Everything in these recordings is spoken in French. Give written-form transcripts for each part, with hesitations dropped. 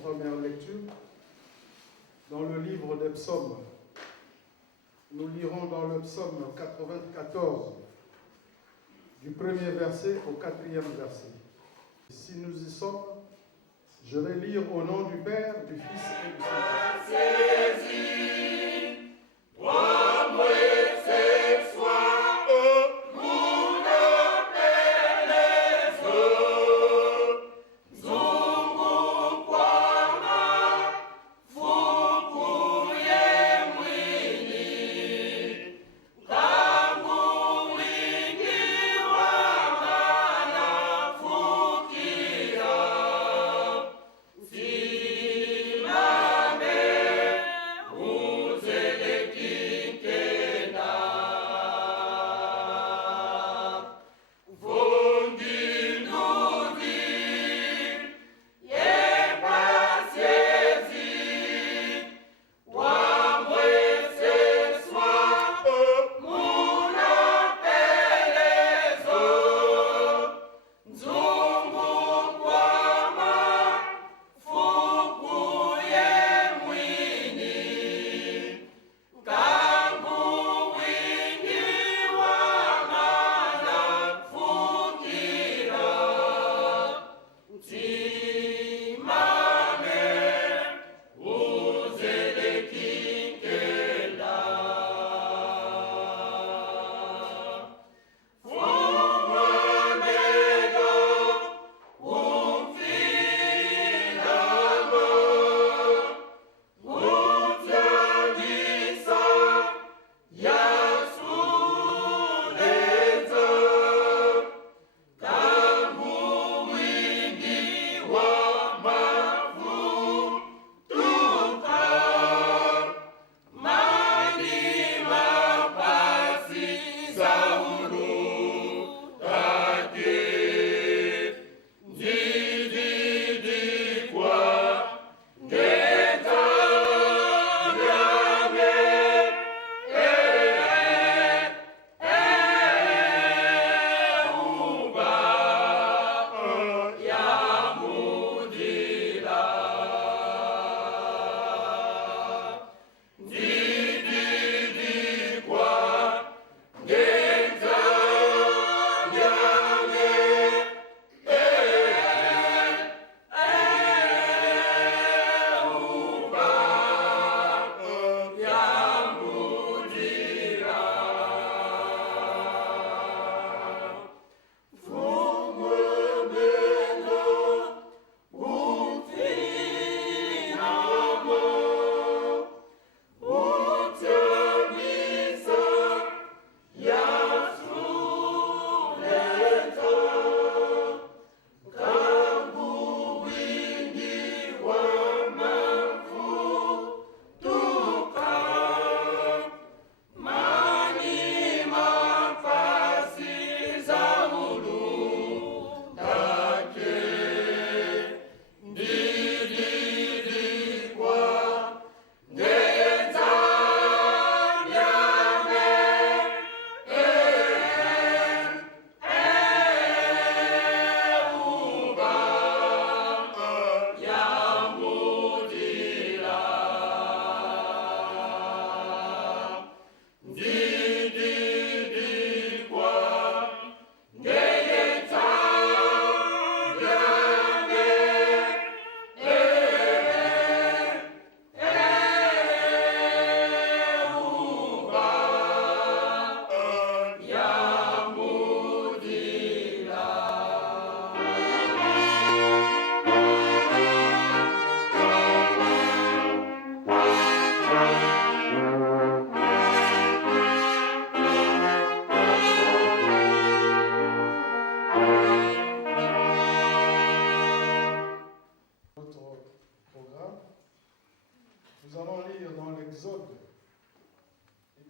Première lecture dans le livre des psaumes. Nous lirons dans le psaume 94, du premier verset au quatrième verset. Si nous y sommes, je vais lire au nom du Père, du Fils et du Saint-Esprit.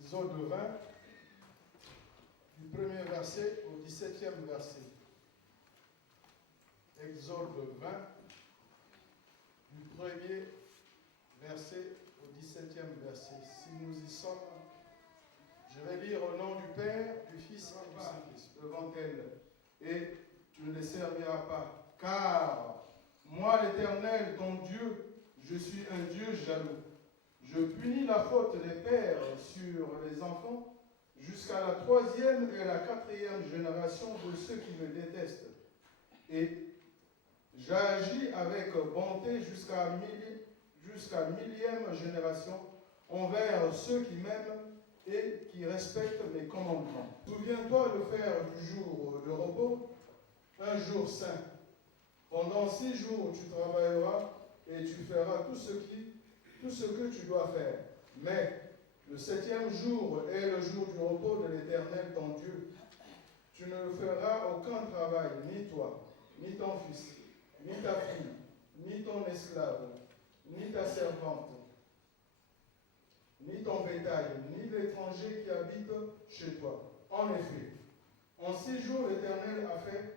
Exode 20, du premier verset au 17e verset. Exode 20, du premier verset au 17e verset. Si nous y sommes, je vais lire au nom du Père, du Fils et du Saint-Esprit. Devant elle, et tu ne les serviras pas. Car moi, l'Éternel, ton Dieu, je suis un Dieu jaloux. Je punis la faute des pères sur les enfants jusqu'à la 3e et la 4e génération de ceux qui me détestent. Et j'agis avec bonté jusqu'à 1000e génération envers ceux qui m'aiment et qui respectent mes commandements. Souviens-toi de faire du jour de repos un jour saint. Pendant 6 jours, tu travailleras et tu feras tout ce que tu dois faire. Mais le 7e jour est le jour du repos de l'Éternel, ton Dieu. Tu ne feras aucun travail, ni toi, ni ton fils, ni ta fille, ni ton esclave, ni ta servante, ni ton bétail, ni l'étranger qui habite chez toi. En effet, en 6 jours, l'Éternel a fait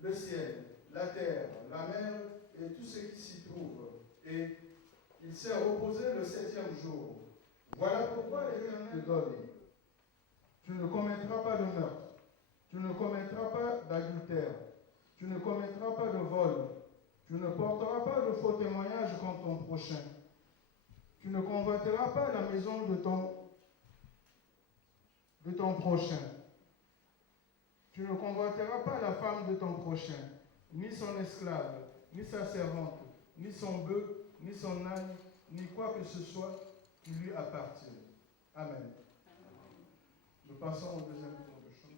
le ciel, la terre, la mer et tout ce qui s'y trouve. Et il s'est reposé le 7e jour. Voilà pourquoi l'Éternel donne. Tu ne commettras pas de meurtre. Tu ne commettras pas d'adultère. Tu ne commettras pas de vol. Tu ne porteras pas de faux témoignages contre ton prochain. Tu ne convoiteras pas la maison de ton prochain. Tu ne convoiteras pas la femme de ton prochain, ni son esclave, ni sa servante, ni son bœuf, ni son âne, ni quoi que ce soit qui lui appartient. Amen. Nous passons au deuxième tour de chant.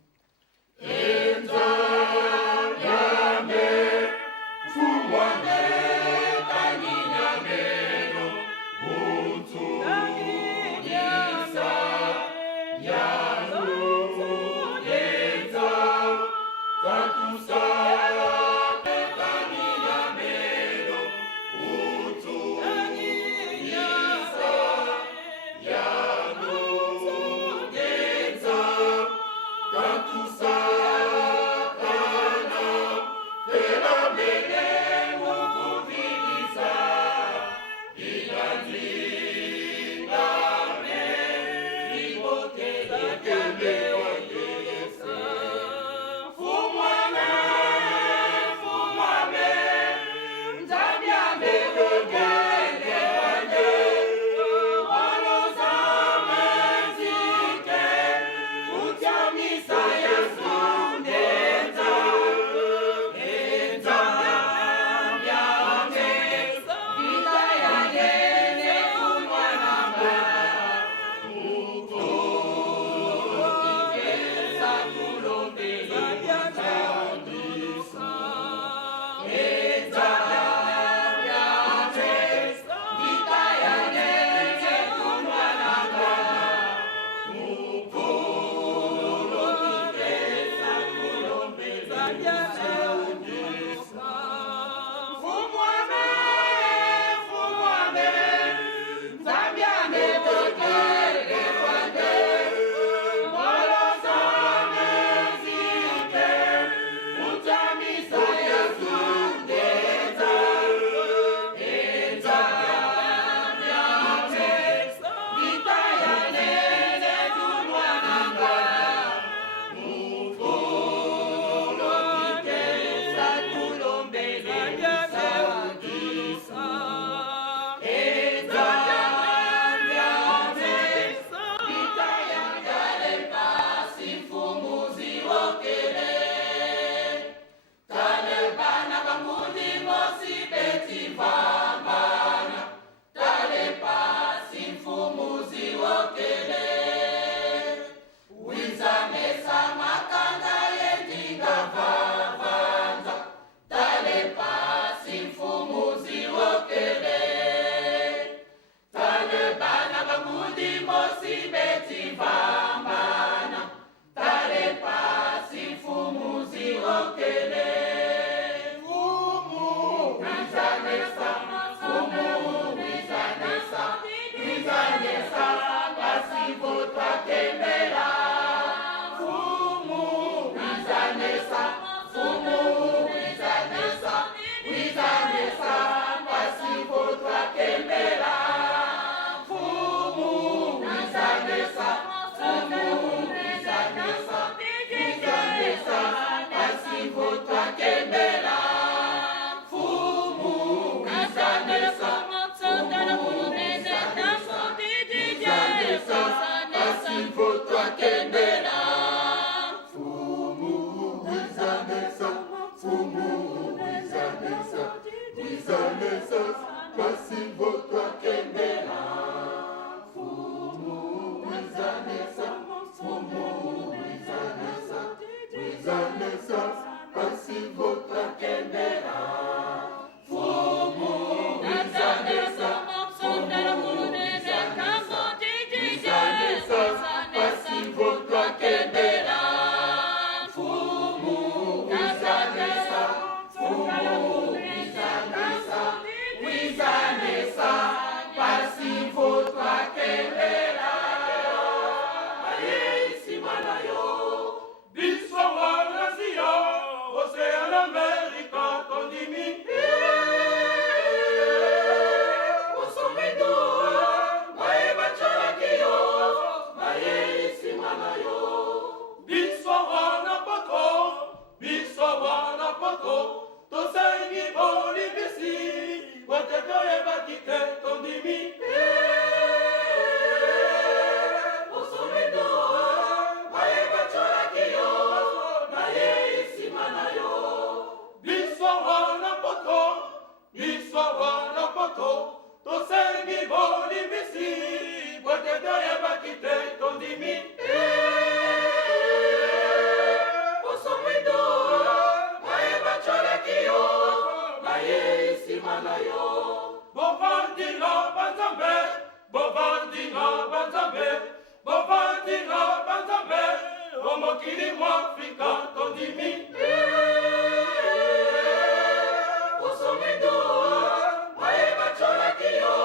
na yo. Bovandinga banzambe, bovandinga banzambe, bovandinga banzambe, omokili mwa Afrika tondimi. Osomindo, baye bacholaki yo,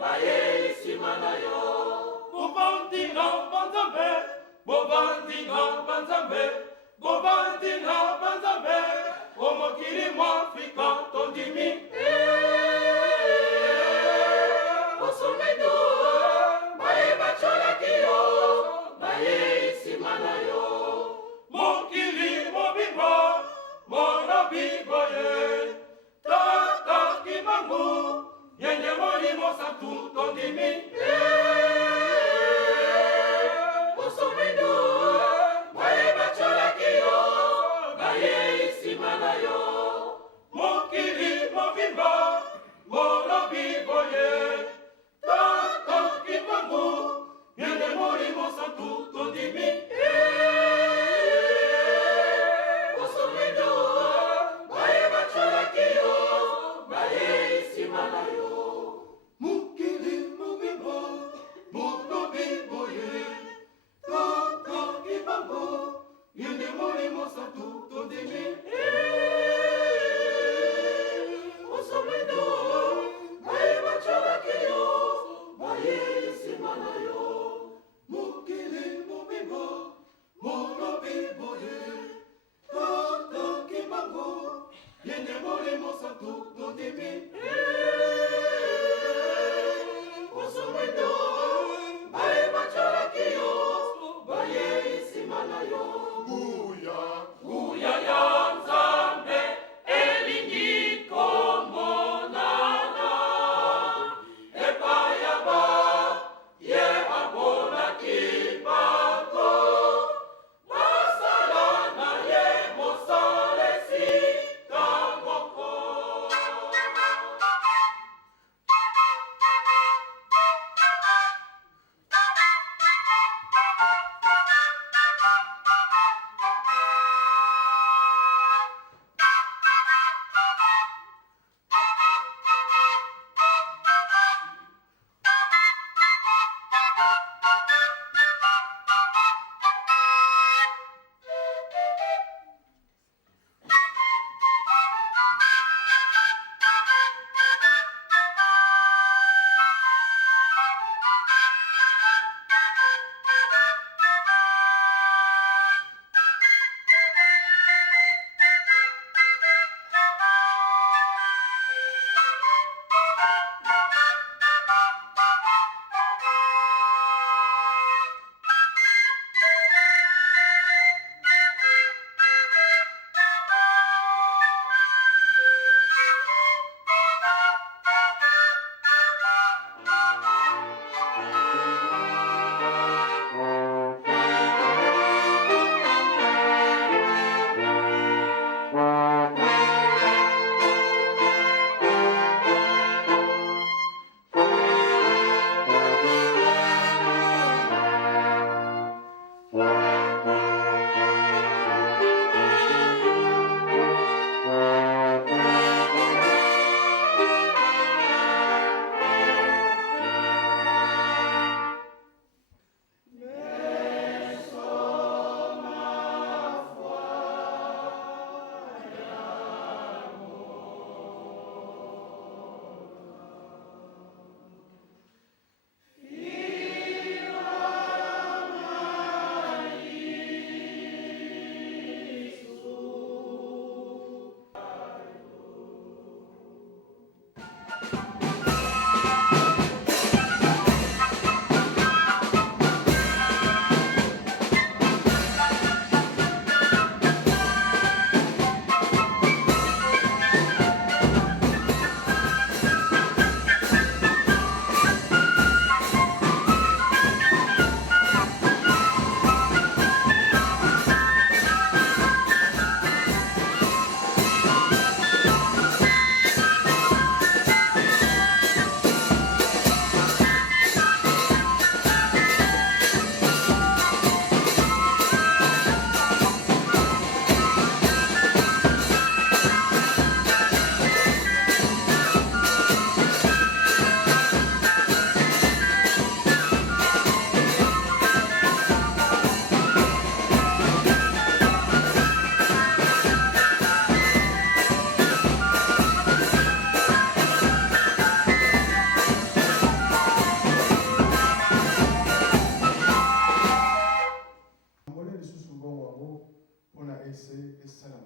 baye isima na yo. Bovandinga banzambe, bovandinga banzambe, bovandinga banzambe, omokili mwa Afrika tondimi. Osomindo, baye bacholaki yo, baye isima na yo. Mokili mobimba, monobi boye, tata kibangu, yenye molimo santu tondimi. Osomindo, baye bacholaki yo, baye isima na yo. Mokili mobimba, monobi boye, tata kibangu, yenye molimo santu tondimi. Osomindo, baye bacholaki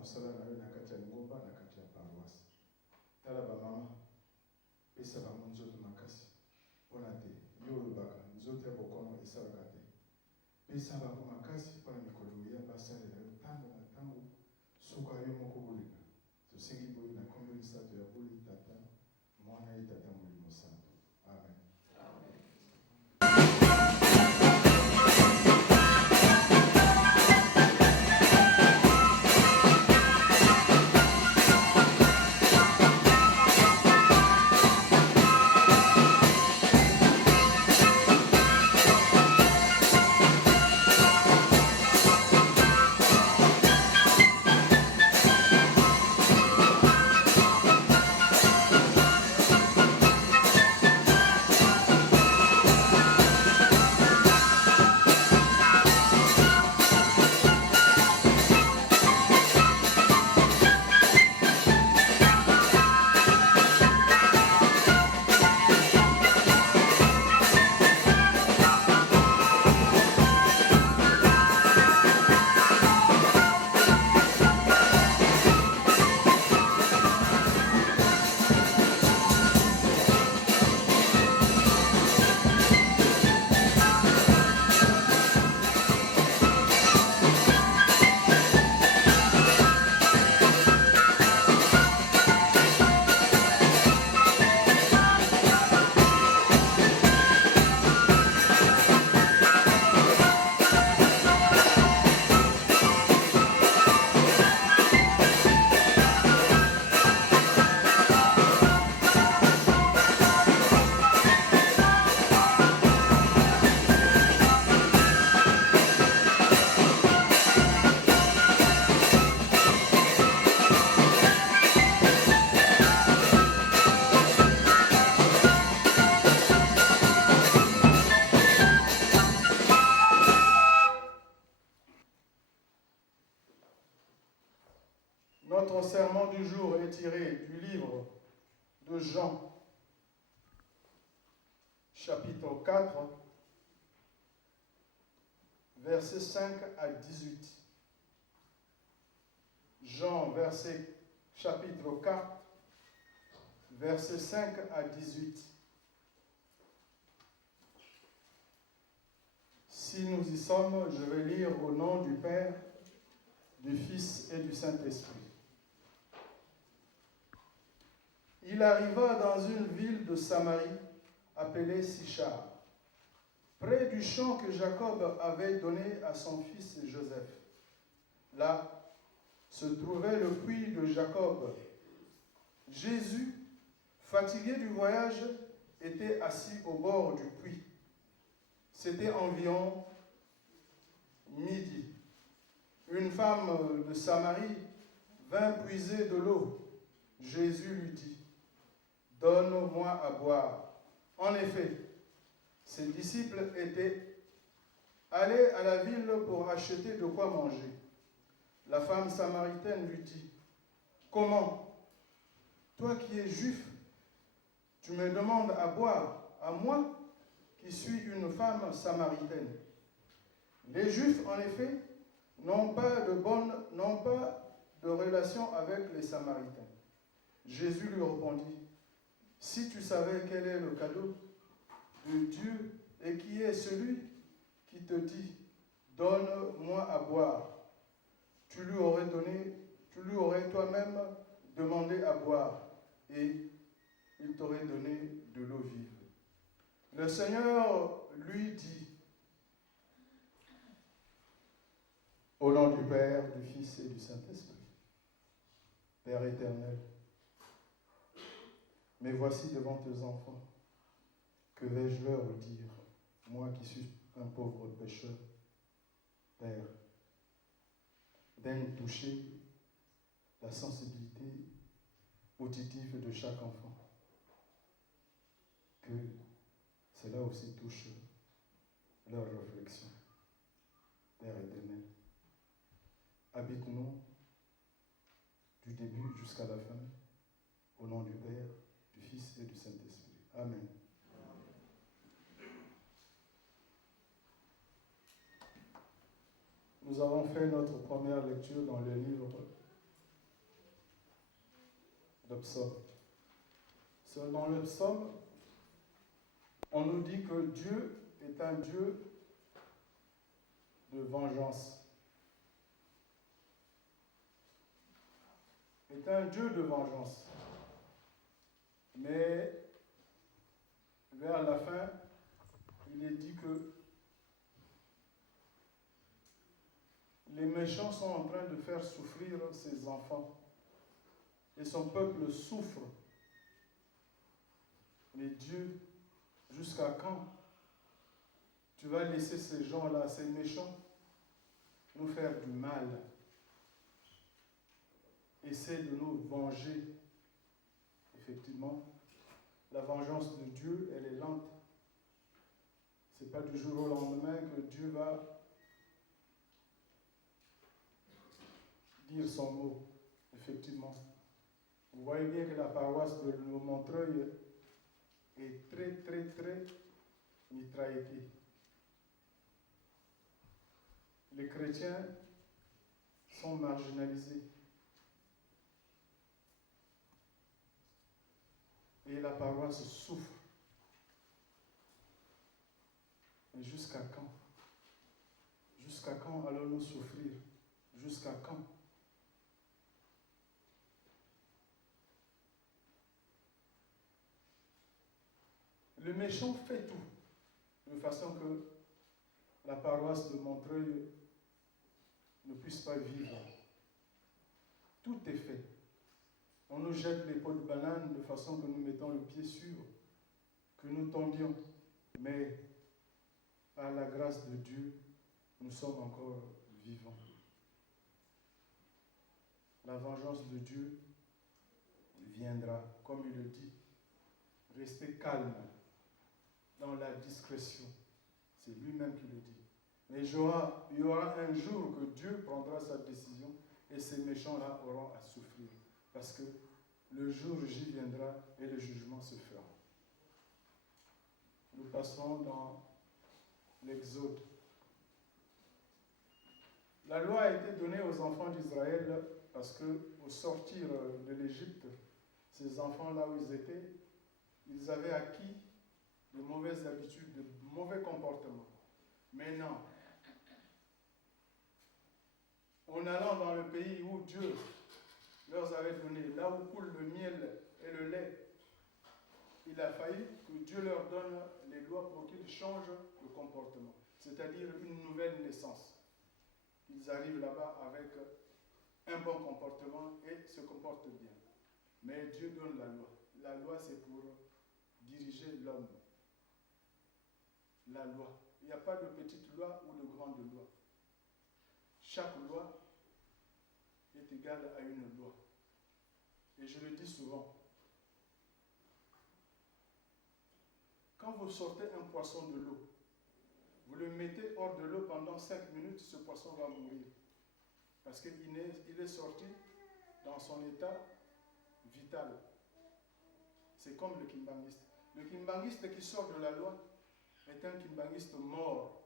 mosala na yo na kati ya ngomba na kati ya paroisse. Tala bamama pesa bango nzoto makasi mpona te yo olobaka nzoto ya bokono esalaka te. Pesa bango makasi mpona mikolo ya basalela yo ntango na ntango soka yo moko bolinga. Tosengi boye na kombo misato ya boli tata mwana ye tata molimo santo. Amen. Notre sermon du jour est tiré du livre de Jean, chapitre 4, versets 5 à 18. Jean, chapitre 4, versets 5 à 18. Si nous y sommes, je vais lire au nom du Père, du Fils et du Saint-Esprit. Il arriva dans une ville de Samarie appelée Sichar, près du champ que Jacob avait donné à son fils Joseph. Là se trouvait le puits de Jacob. Jésus, fatigué du voyage, était assis au bord du puits. C'était environ midi. Une femme de Samarie vint puiser de l'eau. Jésus lui dit, « Donne-moi à boire. » En effet, ses disciples étaient allés à la ville pour acheter de quoi manger. La femme samaritaine lui dit, « Comment, toi qui es juif, tu me demandes à boire, à moi qui suis une femme samaritaine. » Les Juifs, en effet, n'ont pas de relation avec les Samaritains. Jésus lui répondit, « Si tu savais quel est le cadeau de Dieu et qui est celui qui te dit, donne-moi à boire, tu lui aurais toi-même demandé à boire et il t'aurait donné de l'eau vive. » Le Seigneur lui dit, au nom du Père, du Fils et du Saint-Esprit, Père éternel, mais voici devant tes enfants, que vais-je leur dire, moi qui suis un pauvre pécheur, Père, daigne toucher la sensibilité auditive de chaque enfant, que cela aussi touche leur réflexion. Père éternel, habite-nous du début jusqu'à la fin, au nom du Père, du Fils et du Saint-Esprit. Amen. Nous avons fait notre première lecture dans le livre de psaume. Dans le psaume, on nous dit que Dieu est un Dieu de vengeance. Est un Dieu de vengeance. Mais vers la fin, il est dit que les méchants sont en train de faire souffrir ses enfants. Et son peuple souffre. Mais Dieu, jusqu'à quand tu vas laisser ces gens-là, ces méchants, nous faire du mal? Essaie de nous venger. Effectivement, la vengeance de Dieu, elle est lente. Ce n'est pas du jour au lendemain que Dieu va dire son mot. Effectivement. Vous voyez bien que la paroisse de Montreuil est très, très, très mitraillée. Les chrétiens sont marginalisés. Et la paroisse souffre. Mais jusqu'à quand? Jusqu'à quand allons-nous souffrir? Jusqu'à quand? Le méchant fait tout, de façon que la paroisse de Montreuil ne puisse pas vivre. Tout est fait. On nous jette les pots de banane de façon que nous mettons le pied sûr, que nous tombions. Mais par la grâce de Dieu, nous sommes encore vivants. La vengeance de Dieu viendra, comme il le dit. Restez calme dans la discrétion. C'est lui-même qui le dit. Mais il y aura un jour que Dieu prendra sa décision et ces méchants-là auront à souffrir. Parce que le jour J viendra et le jugement se fera. Nous passons dans l'Exode. La loi a été donnée aux enfants d'Israël parce qu'au sortir de l'Égypte, ces enfants-là où ils étaient, ils avaient acquis de mauvaises habitudes, de mauvais comportements. Maintenant, en allant dans le pays où Dieu leur avait donné, là où coule le miel et le lait, il a fallu que Dieu leur donne les lois pour qu'ils changent de comportement, c'est-à-dire une nouvelle naissance. Ils arrivent là-bas avec un bon comportement et se comportent bien. Mais Dieu donne la loi. La loi, c'est pour diriger l'homme. La loi. Il n'y a pas de petite loi ou de grande loi. Chaque loi est égale à une loi. Et je le dis souvent, quand vous sortez un poisson de l'eau, vous le mettez hors de l'eau pendant 5 minutes, ce poisson va mourir. Parce qu'il est sorti dans son état vital. C'est comme le kimbangiste. Le kimbangiste qui sort de la loi est un kimbangiste mort.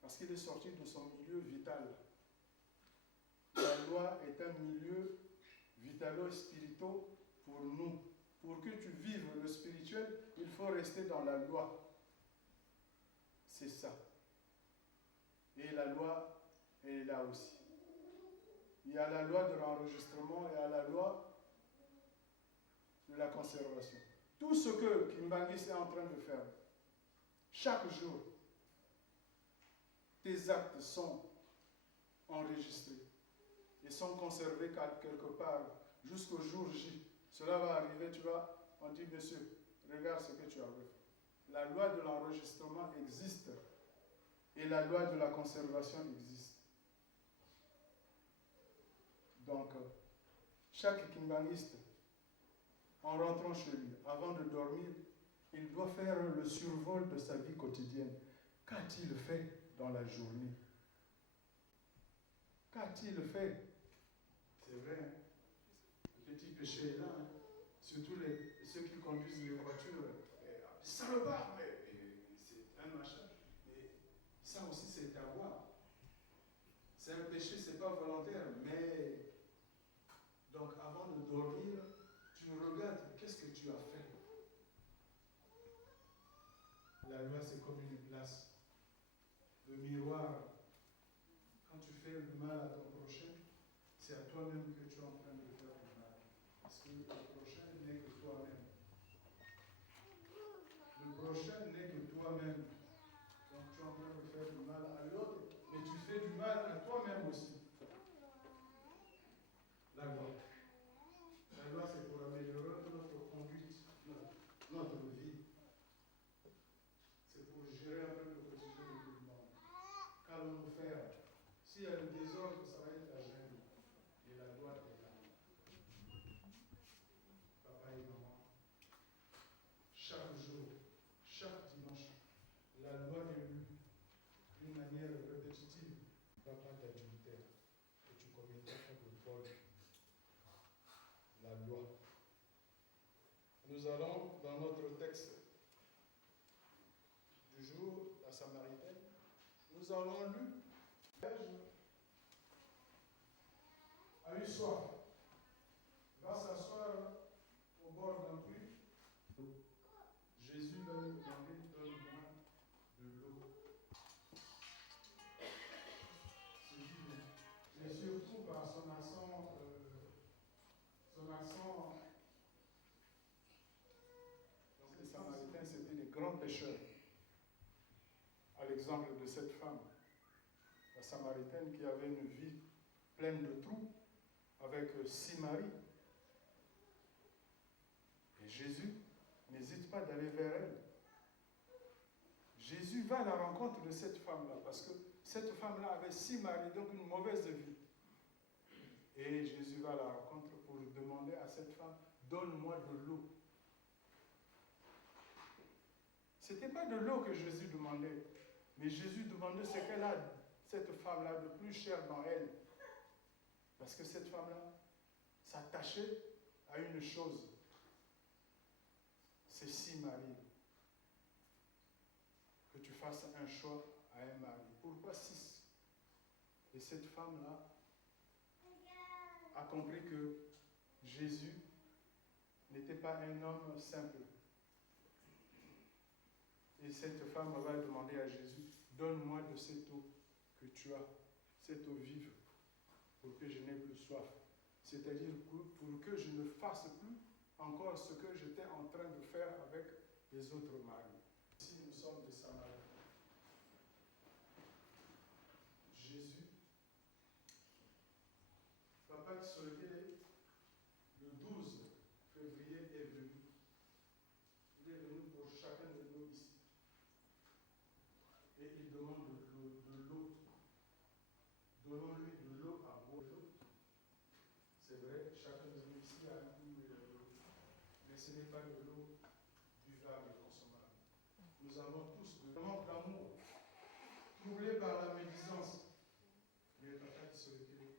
Parce qu'il est sorti de son milieu vital. La loi est un milieu vitalo-spirituel pour nous. Pour que tu vives le spirituel, il faut rester dans la loi. C'est ça. Et la loi est là aussi. Il y a la loi de l'enregistrement et il y a la loi de la conservation. Tout ce que Kimbangis est en train de faire, chaque jour, tes actes sont enregistrés et sont conservés quelque part jusqu'au jour J. Cela va arriver, on dit, monsieur, regarde ce que tu as fait. La loi de l'enregistrement existe et la loi de la conservation existe. Donc, chaque kimbangiste, en rentrant chez lui, avant de dormir, il doit faire le survol de sa vie quotidienne. Qu'a-t-il fait dans la journée? Qu'a-t-il fait? C'est vrai, hein? Le petit péché est là, hein? Surtout ceux qui conduisent les voitures. Salopard, mais c'est un machin. Et ça aussi, c'est à voir. C'est un péché, c'est pas volontaire, mais donc avant de dormir, tu as fait. La loi, c'est comme une glace. Le miroir, quand tu fais le mal à ton prochain, c'est à toi-même que tu es en train de faire du mal. Parce que le prochain n'est que toi-même. Le prochain n'est que toi-même. Donc tu es en train de faire du mal à l'autre, mais tu fais du mal à toi-même aussi. La loi. La loi, c'est pour améliorer notre conduite, notre vie. C'est pour gérer un peu le quotidien de tout le monde. Qu'allons-nous faire? S'il y a le désordre, ça va être la gêne. Et la loi est là. Papa et maman, chaque jour, chaque dimanche, la loi est lue d'une manière répétitive. Papa d'adultère, que tu commettras pas de vol. La loi. Nous allons dans notre texte du jour, la Samaritaine. Nous avons lu, a eu soif, va s'asseoir au bord d'un puits. Jésus va lui demander, donne-moi de l'eau. C'est divin. Mais surtout par son accent, donc les Samaritains, c'était des grands pêcheurs. À l'exemple de cette femme, la Samaritaine qui avait une vie pleine de trous, avec 6 maris. Et Jésus n'hésite pas d'aller vers elle. Jésus va à la rencontre de cette femme-là, parce que cette femme-là avait 6 maris, donc une mauvaise vie. Et Jésus va à la rencontre pour demander à cette femme, donne-moi de l'eau. Ce n'était pas de l'eau que Jésus demandait, mais Jésus demandait ce qu'elle a, cette femme-là, de plus cher dans elle. Parce que cette femme-là s'attachait à une chose, c'est 6 maris. Que tu fasses un choix à un mari. Pourquoi 6? Et cette femme-là a compris que Jésus n'était pas un homme simple. Et cette femme va demander à Jésus, donne-moi de cette eau que tu as, cette eau vive, pour que je n'ai plus soif. C'est-à-dire pour que je ne fasse plus encore ce que j'étais en train de faire avec les autres maris. Ici, nous sommes des Samaritains. Jésus, Papa qui se levait le 12 février est venu. Il est venu pour chacun de nous ici. Et il demande de l'eau. Donnons-lui de l'eau à boire. C'est vrai, chacun de nous ici a un peu de l'eau. Mais ce n'est pas de l'eau buvable et consommable. Nous avons tous de manque d'amour, troublés par la médisance. Mais le papa qui se levait,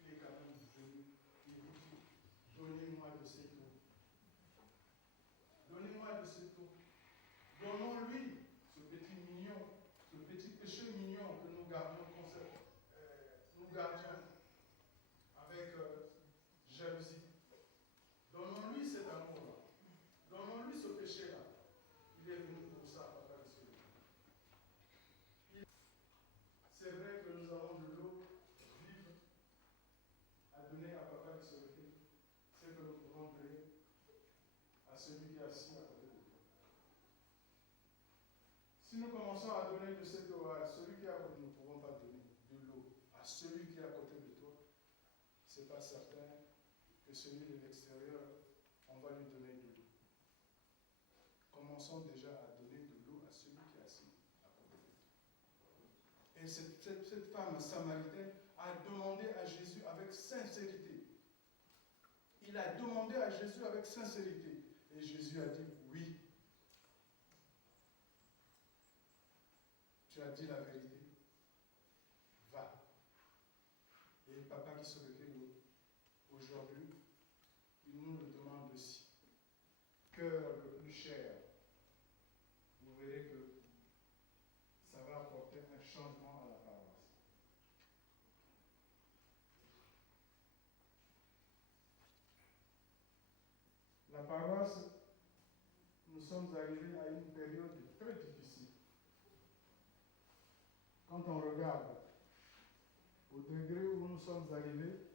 il est quand même venu. Il vous dit, donnez-moi de cette eau. Donnez-moi de cette eau. Donnons-lui ce petit mignon, ce petit péché mignon que nous gardions, avec jalousie. Donnons-lui cet amour-là. Donnons-lui ce péché-là. Il est venu pour ça, papa de celui. C'est vrai que nous avons de l'eau vive à donner à papa qui se réveille. C'est que nous pouvons donner à celui qui est assis à côté de nous. Si nous commençons à donner de cette eau à celui qui est à côté, nous ne pouvons pas donner de l'eau à celui qui est à côté de toi. Ce n'est pas certain que celui de l'extérieur, on va lui donner de l'eau. Commençons déjà à donner de l'eau à celui qui est assis à côté de toi. Et cette femme samaritaine a demandé à Jésus avec sincérité. Il a demandé à Jésus avec sincérité. Et Jésus a dit oui. Tu as dit la vérité. Va. Et le papa qui se réveille aujourd'hui, il nous le demande aussi. Cœur le plus cher. Vous verrez que ça va apporter un changement à la paroisse. La paroisse, nous sommes arrivés à une période très difficile. Quand on regarde au degré où nous sommes arrivés,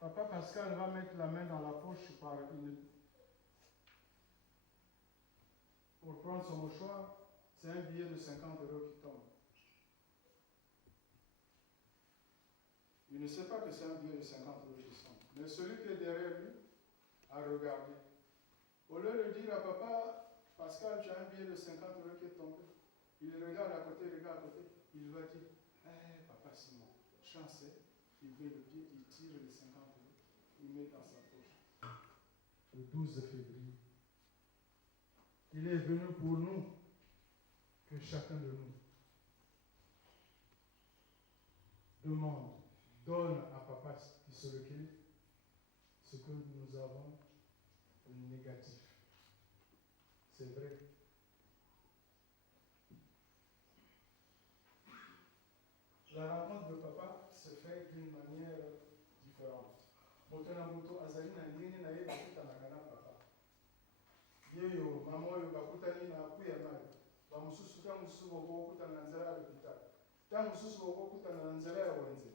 Papa Pascal va mettre la main dans la poche pour prendre son mouchoir, c'est un billet de 50 € qui tombe. Il ne sait pas que c'est un billet de 50 € qui tombe. Mais celui qui est derrière lui a regardé. Au lieu de dire à Papa Pascal, tu as un billet de 50 € qui est tombé, il regarde à côté, il va dire, hey, Papa Simon, chanceux, il met le pied, il tire les 50 €, il met dans sa poche. Le 12 février, il est venu pour nous, que chacun de nous demande, donne à Papa qui se recueille ce que nous avons de négatif. C'est vrai. La rencontre de Papa se fait d'une manière différente. Motonamoto azalina ndenge na ye bakutanaka na Papa. Yeyo mama oyo bakutani na kuya nayo. Bamususu ta mususu bokokutana na nzela ya l'hôpital. Ta mususu bokokutana na nzela ya wenze.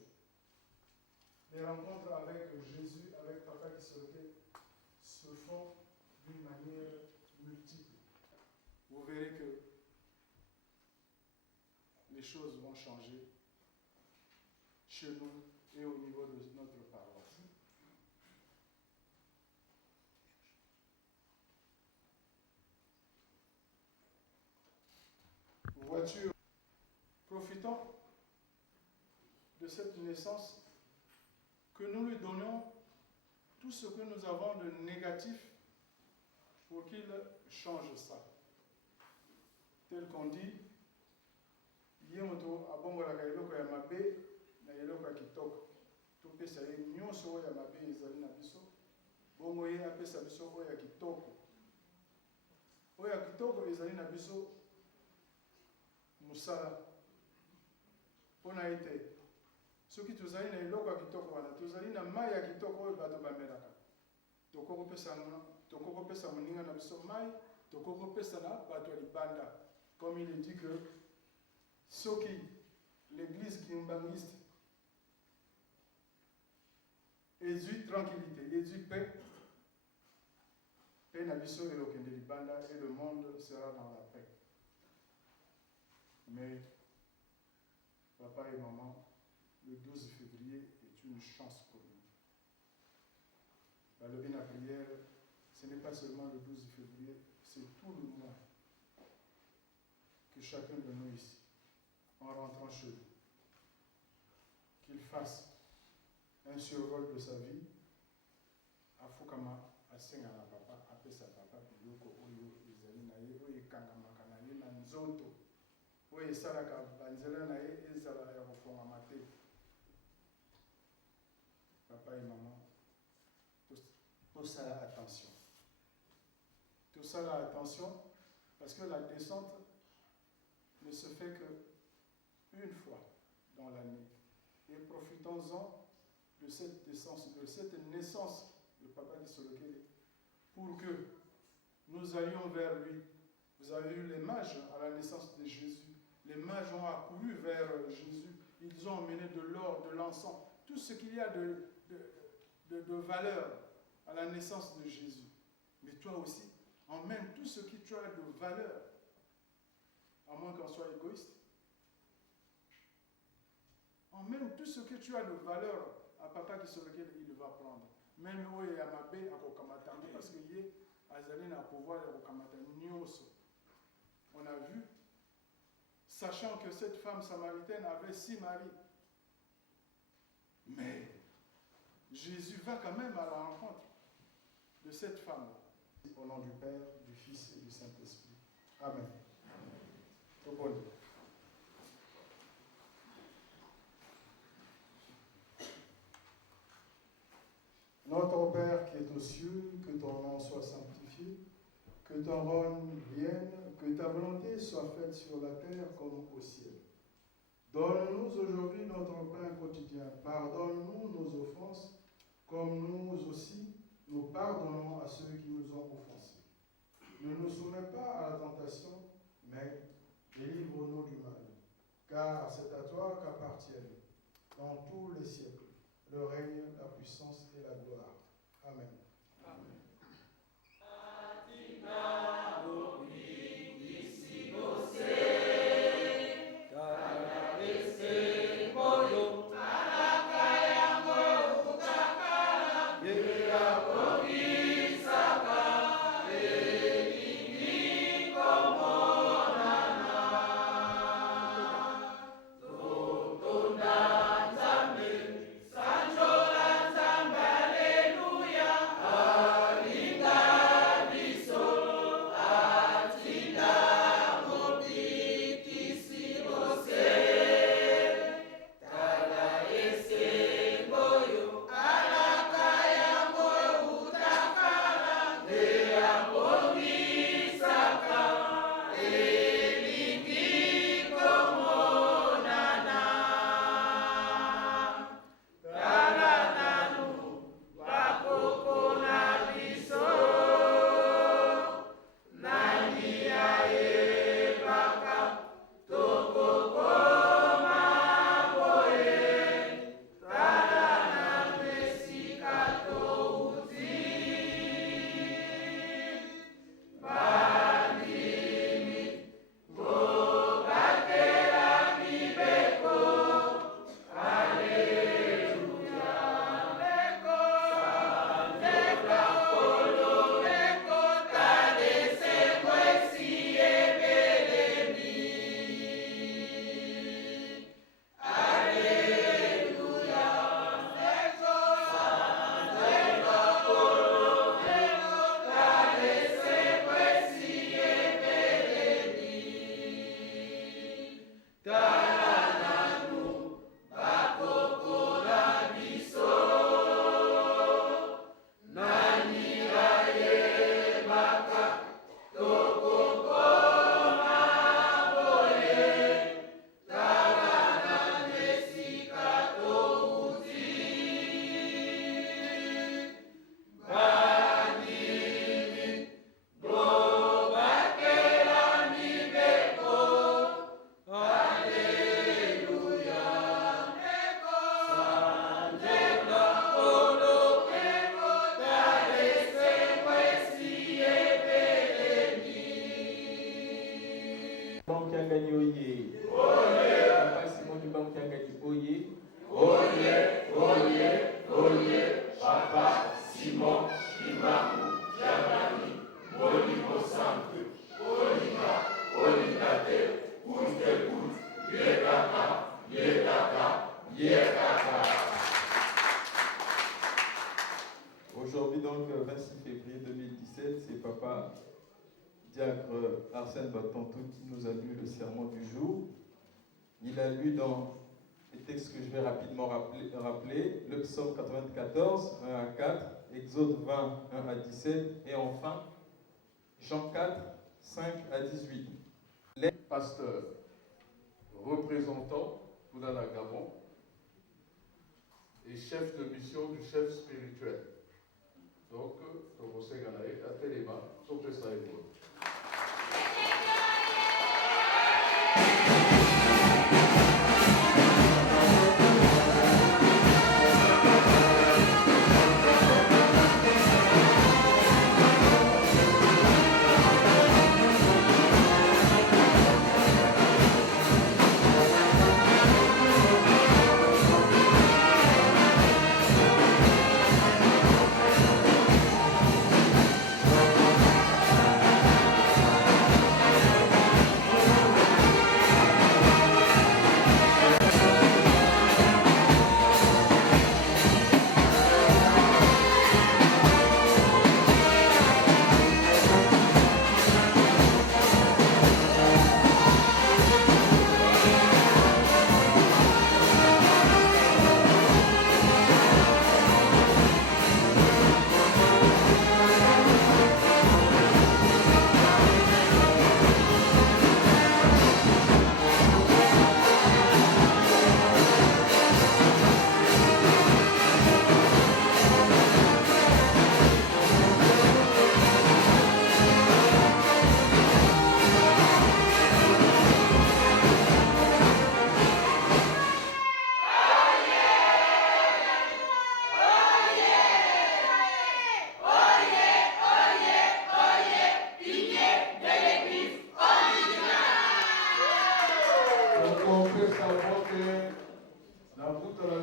Les rencontres avec Jésus, avec Papa qui se recueille, se font d'une manière multiple. Vous verrez que les choses vont changer chez nous et au niveau de notre paroisse. Voiture, profitons de cette naissance, que nous lui donnons tout ce que nous avons de négatif pour qu'il change ça. Tel qu'on dit, yemoto abongolaka eloko ya mabe na eloko ya kitoko. Topesa ye nyonso oyo ya mabe ezali na biso, bongo ye apesa biso oyo ya kitoko. Oyo ya kitoko ezali na biso musala mpona ete soki tozali na eloko ya kitoko wana, tozali na mai ya kitoko oyo bato bamelaka, tokokopesa moninga na biso mai, tokokopesa na bato ya libanda. Comme il est dit que soki l'église kimbangiste éduit tranquillité, éduit paix, paix na biso elokende libanda et le monde sera dans la paix. Mais papa et maman, le 12 février est une chance pour nous. La levée de la prière, ce n'est pas seulement le 12 février, c'est tout le mois que chacun de nous ici, en rentrant chez lui, qu'il fasse un survol de sa vie, à Fukama, à Sengala Papa, à Pesa Papa, Yoko, Oyo, Izali Naye, Oye Kangamaka Naye, Nanzoto, Oye Salaka, Banzela Naye, Ezala Yarofonga Mate. Papa et maman, tout ça, attention. Tout ça, attention, parce que la descente ne se fait qu'une fois dans l'année. Et profitons-en de cette naissance de Papa qui se recueille pour que nous allions vers lui. Vous avez vu les mages à la naissance de Jésus. Les mages ont accouru vers Jésus. Ils ont emmené de l'or, de l'encens, tout ce qu'il y a de valeur à la naissance de Jésus. Mais toi aussi, emmène tout ce que tu as de valeur, à moins qu'on soit égoïste. Emmène tout ce que tu as de valeur à Papa qui sur lequel il va prendre. Même où il y a ma baie à Kokamatanga, parce qu'il y a Azali na pouvoir à Kokamatanga. On a vu, sachant que cette femme samaritaine avait 6 maris. Mais Jésus va quand même à la rencontre de cette femme. Au nom du Père, du Fils et du Saint-Esprit. Amen. Au bon Dieu. Notre Père qui est aux cieux, que ton nom soit sanctifié, que ton règne vienne, que ta volonté soit faite sur la terre comme au ciel. Donne-nous aujourd'hui notre pain quotidien. Pardonne-nous nos offenses, comme nous aussi, nous pardonnons à ceux qui nous ont offensés. Ne nous soumets pas à la tentation, mais délivre-nous du mal. Car c'est à toi qu'appartiennent, dans tous les siècles, le règne, la puissance et la gloire. Amen. Amen. Aujourd'hui, donc, 26 février 2017, c'est Papa Diacre Arsène Batantou qui nous a lu le sermon du jour. Il a lu dans les textes que je vais rapidement rappeler le psaume 94, 1 à 4, Exode 20, 1 à 17, et enfin Jean 4, 5 à 18. Les pasteurs représentants Boudana Gabon et chef de mission du chef spirituel. Donc, le Conseil Ganaï a Téléma, son président et moi.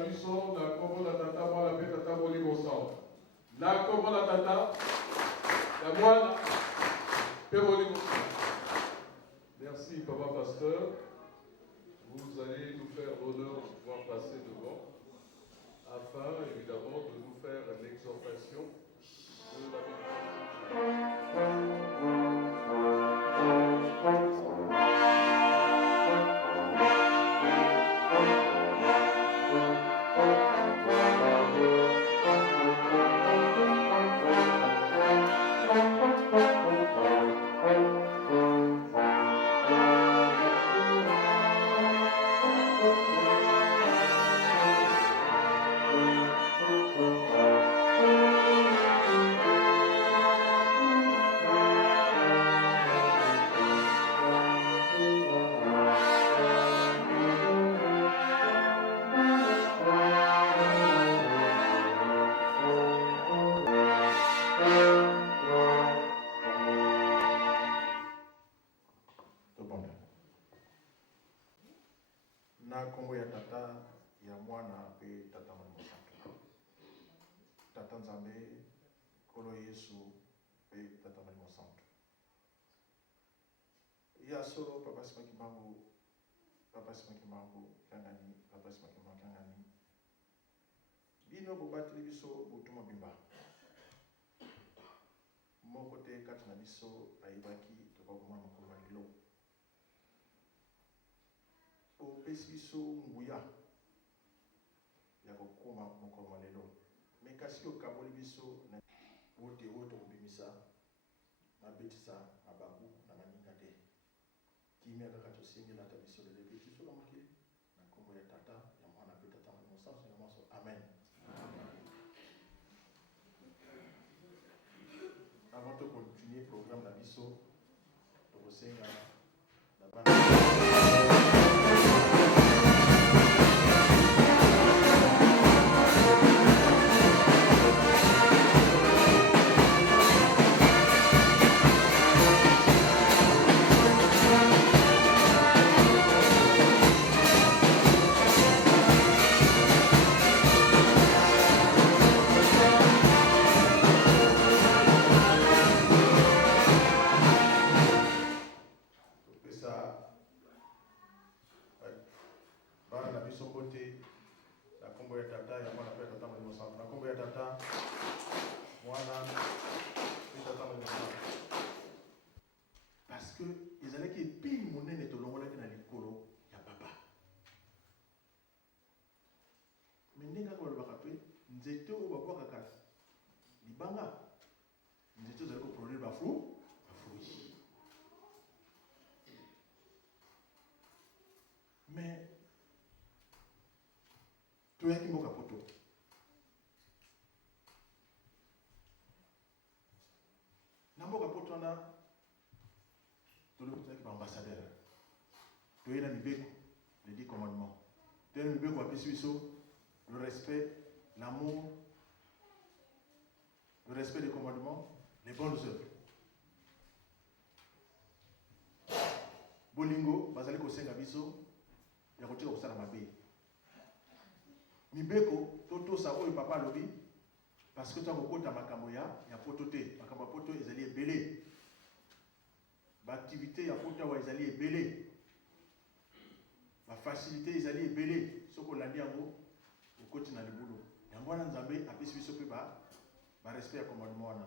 biso na kombo na tata mwana mpe tata molimo centre. Na kombo na tata na mwana mpe molimo centre. Merci papa pasteur. Vous allez nous faire l'honneur de pouvoir passer devant afin évidemment de nous faire l'exhortation de la bénédiction. Na kombo ya tata ya mwana pe tata molimo santu. Tata Nzambe, Kolo Yesu pe tata molimo santu. Ya solo papa simaki mangu kangani, papa simaki mangu kangani. Bino bobateli biso botuma bimba. Moko te kati na biso ayibaki tokokoma mokolo na lelo. Opesi biso nguya ya kokoma mokolo na lelo. Me kasi okaboli biso na wote tokobimisa mabetisa mabaku na maninga te. Kimia kaka tosengela ta biso lelo pe tisolamaki na kombo ya tata ya mwana pe tata molimo santu na maso. Amen. Avant de continuer le programme de la biso, je vous enseigne la bande. Parce que ils allaient qui pile mon nez to longola ki na likolo ya papa. Mais nenga ko ba kapé nzete o ba kwa kaka libanga. Nzete zo ko produire ba fruit. Mais tu es qui mo kapoto. Nambo kapoto na ambassadeur. Tu es dans les 10 commandements. Tu es dans le respect, l'amour, le respect des commandements, les bonnes œuvres. Bolingo, bazali ko senga biso, ya kotika kosala mabe. Mibeko, toto sa oyo papa lobi, parce que tu as kokota makambo ya poto te, makambo poto ezali ebele. L'activité ya poto wa ezali ebele. La facilité ezali ebele. Soko landi yango okoti na libulu. Yango wana Nzambe apesi biso pe ba respect ya commandement wana.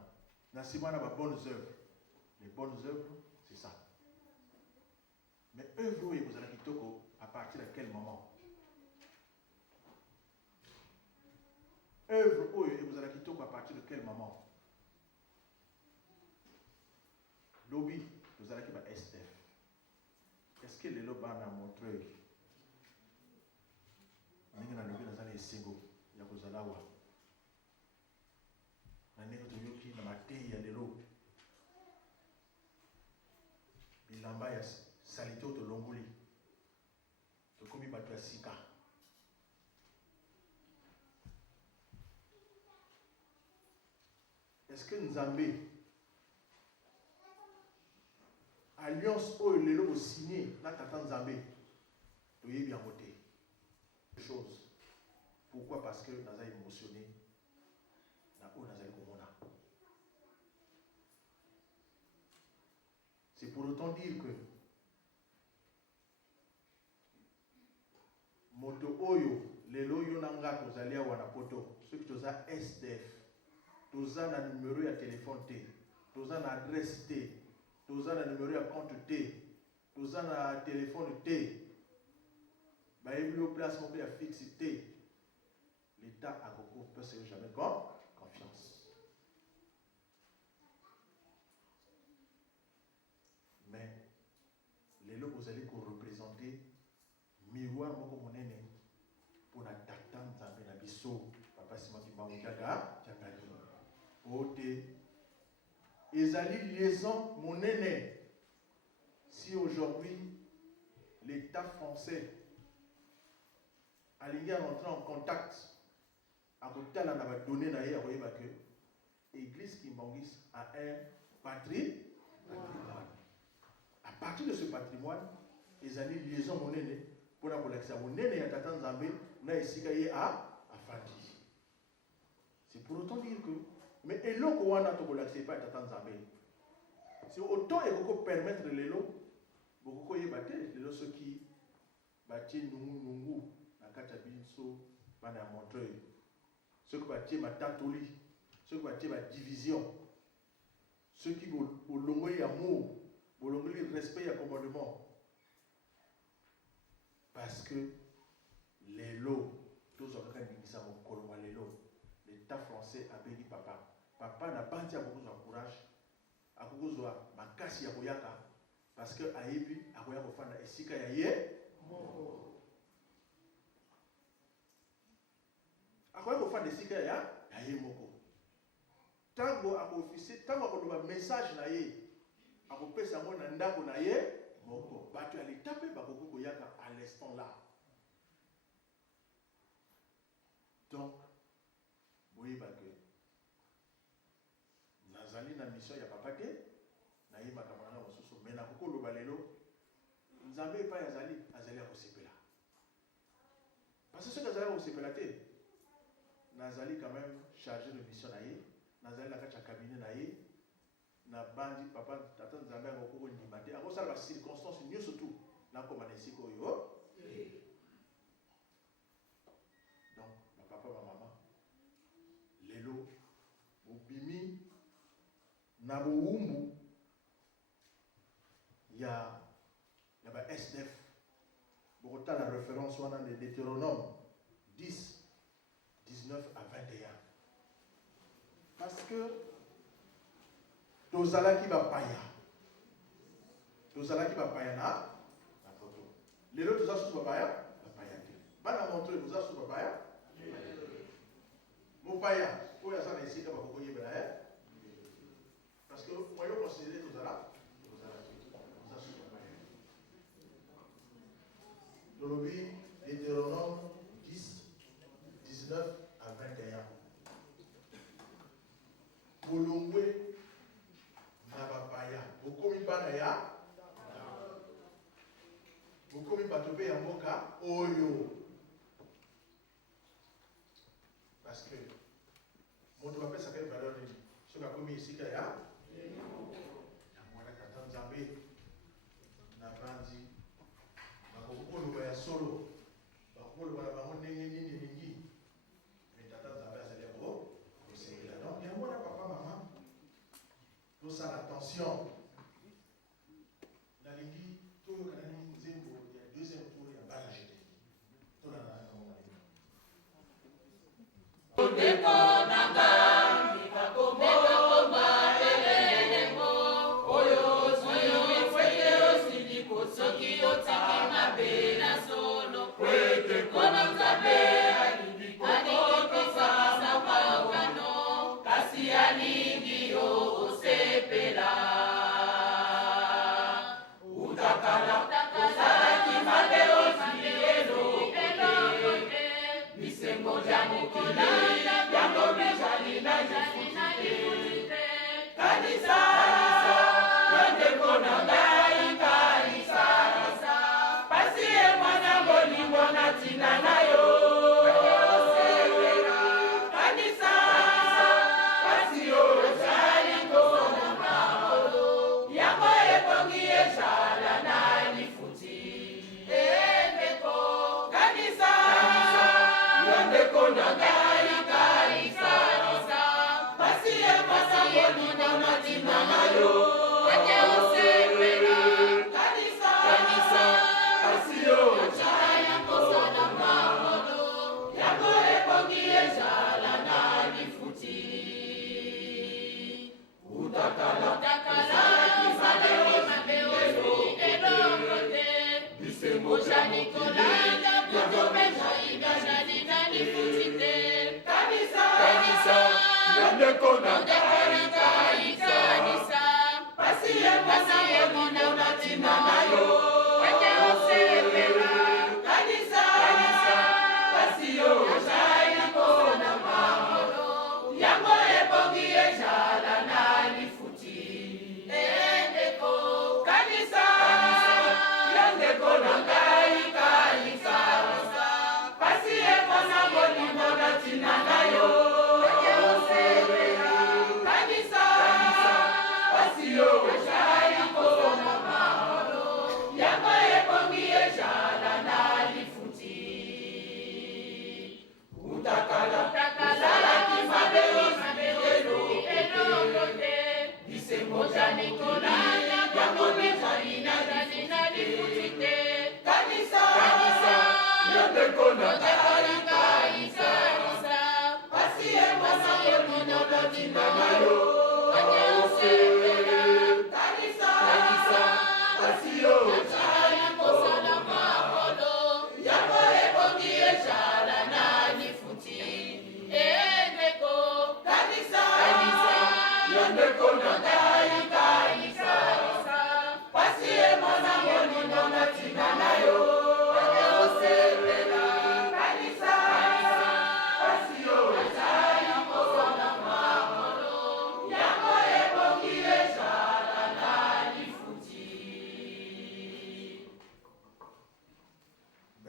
Na sima na ba bonnes œuvres. Les bonnes œuvres, c'est ça. Mais œuvre oyo ekozala kitoko à partir de quel moment? Œuvre oyo ekozala kitoko à partir de quel moment? Lobby, nous allons à STF. Est-ce que les lobbies ont montré nous avons lobby dans les Ségo, il y a Kozalawa. Nous avons yoki na maté ya lelo. Bilamba ya salito to longoli. To komi batu ya sika. Est-ce que Nzambe alliance oyo lelo signé na tata Nzambe toyebi yango te chose parce que naza émotionné na oyo nazali komona. C'est pour autant dire que moto oyo lelo yo na nga tozali awa na poto soki toza SDF toza na numéro ya téléphone te, toza na adresse te, toza na numéro ya compte te, toza na téléphone te, bayebi yo place moko ya fixe te, l'État a beaucoup peut se jamais confiance. Mais lelo bozali ko représenter miroir moko monene pour na tata nzambe na biso papa Simaki Maungaga Tchangani ote ezali liaison monene. Si aujourd'hui l'État français alingi à rentrer en contact akotala na ba données na ye akoyeba que église Kimbangis a un patrimoine. À partir de ce patrimoine ezali liaison monene pour la collection monene ya tata nzambe na esika ye a afandi. C'est pour autant dire que mais eloko wana to collection pas tata nzambe. C'est autant et beaucoup permettre lelo beaucoup yeba te lelo ceux qui batie nungu na kata binso bana Montreuil, ceux qui batie matatoli, ceux qui batie ma division, ceux qui bolongo ya amour, bolongo le respect et commandement. Parce que lelo tous organisés mon koloma lelo l'État français a béni papa. Papa n'a pas dit beaucoup de courage, à beaucoup de makasi ya koyaka parce que ayebi akoya kofanda esika ya ye moko. Akoya kofanda esika ya ye moko. Tango akofisi tango akoloba message na ye akopesa ngo na ndako na ye moko. Bato ya l'État pe bakoko koyaka à l'instant là. Donc boyeba que nazali na mission ya papa te na ye makambo na mosusu mais na kokoloba lelo nzambe epai azali akosepela parce que ce que azali akosepela te nazali quand même chargé de mission na ye nazali na kati ya cabinet na ye na bandi papa tata nzambe akokoko ndima te akosala ba circonstance nyonso tu nakoma na esika oyo. Donc na papa ba mama lelo obimi na bowumbu ya ba SDF bokota la référence wana de Deutéronome 10 19 à 21 parce que tozalaki bapaya na poto lelo toza susu bapaya te bana montre toza susu bapaya mopaya oyo aza na esika bakokoyebela parce que moyo considéré tozala susu bapaya. Lolobi Deutéronome 10 19 à 21 bolongwe na bapaya bokomi bana ya bokomi bato pe ya mboka oyo parce que moto bapesaka ye valeur nini soki akomi esika ya mwana tata nzambe na bandi bakokoloba ya solo bakokoloba na bango ndenge nini mingi mais tata nzambe azali yako kosengela donc yango na papa mama tosala attention nalingi toyokana nini nzembo ya deuxième tour ya bana jete tolana na yango Odeko nanga, mika komba,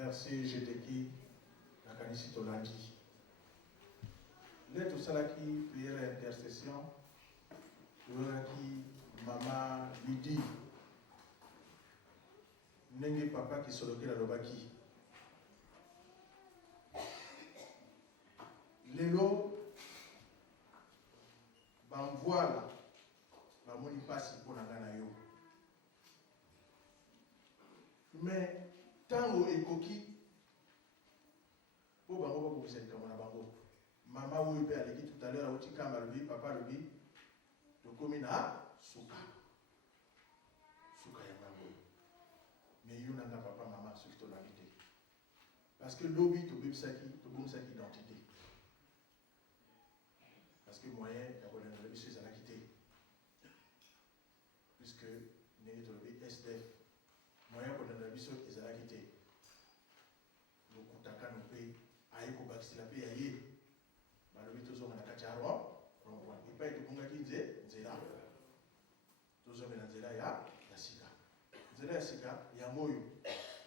Merci, Jeteki, Nakanisi Tolandi. L'aide au Salaki, prière et intercession, Yoraki, Maman Lydie, Nenge Papa qui soloke la Lobaki. Lelo, Bamvoila, Bamoni Passi pour la Ganayo. Mais, tango ekoki po bango bakobisa likambo na bango mama oyo mpe aleki tout à l'heure auti kamba lobi papa lobi tokomi na suka ya ngambo mais yo nanga papa mama soki tolandi te parce que lobi tobomisaki identité parce que moyen ya kolandela biso ezalaki te puisque ndenge tolobi SDF moyen kolandela biso ezalaki te lokutakano mpe aye kobakisela mpe ya ye balobi tozonga na kati ya rond-point epai tobungaki nzela tozongela nzela ya sika nzela ya sika yango oyo